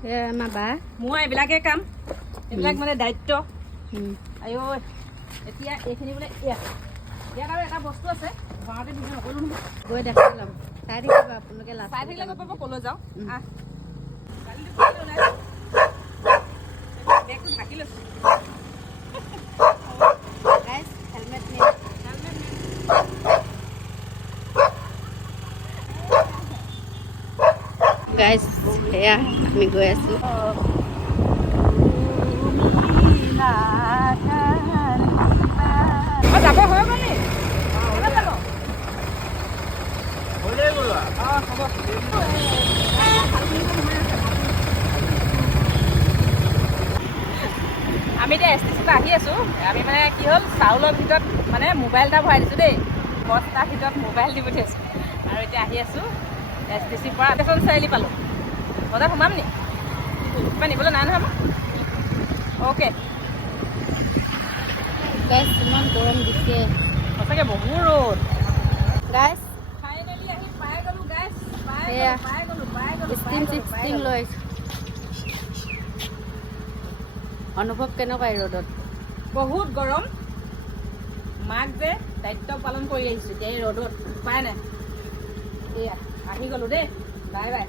আমাৰ বা মোৰ এইবিলাকে কাম এইবিলাক মানে দায়িত্ব আইঐ এতিয়া এইখিনি বোলে ইয়াত আৰু এটা বস্তু আছে ঘৰতে দিব নকলো নহয় গৈ দেখাই ল'ম চাই থাকিব আপোনালোকে লাষ্ট চাই থাকিলে গৈ পাব ক'লৈ যাওঁ আহ বেগটো ঢাকি লৈছোঁ হেলমেট গাইজ সেয়া আমি গৈ আছোঁ যাব হৈ গ'ল নি কেনে যাব আমি এতিয়া STC পৰা আহি আছোঁ আমি মানে কি হ'ল চাউলৰ ভিতৰত মানে মোবাইল এটা ভৰাই দিছোঁ দেই বস্তাৰ ভিতৰত মোবাইল দি পঠিয়াইছোঁ আৰু এতিয়া আহি আছোঁ STC পৰা এখন চাৰিআলি পালোঁ বজাৰ সোমাম নি কিবা নিবলৈ নাই নহয় অ'কে গাইজ ইমান গৰম দিছে সঁচাকৈ বহুত ৰ'দ গাইজ ফাইনেলি আহি পাই গ'লোঁ গাইজ সেয়া পাই গ'লোঁ ষ্টিম লৈ আহিছোঁ অনুভৱ কেনেকুৱা এই ৰ'দত বহুত গৰম মাক যে দায়িত্ব পালন কৰি আহিছোঁ এতিয়া এই ৰ'দত উপায় নাই এয়া আহি গ'লোঁ দেই বাই বাই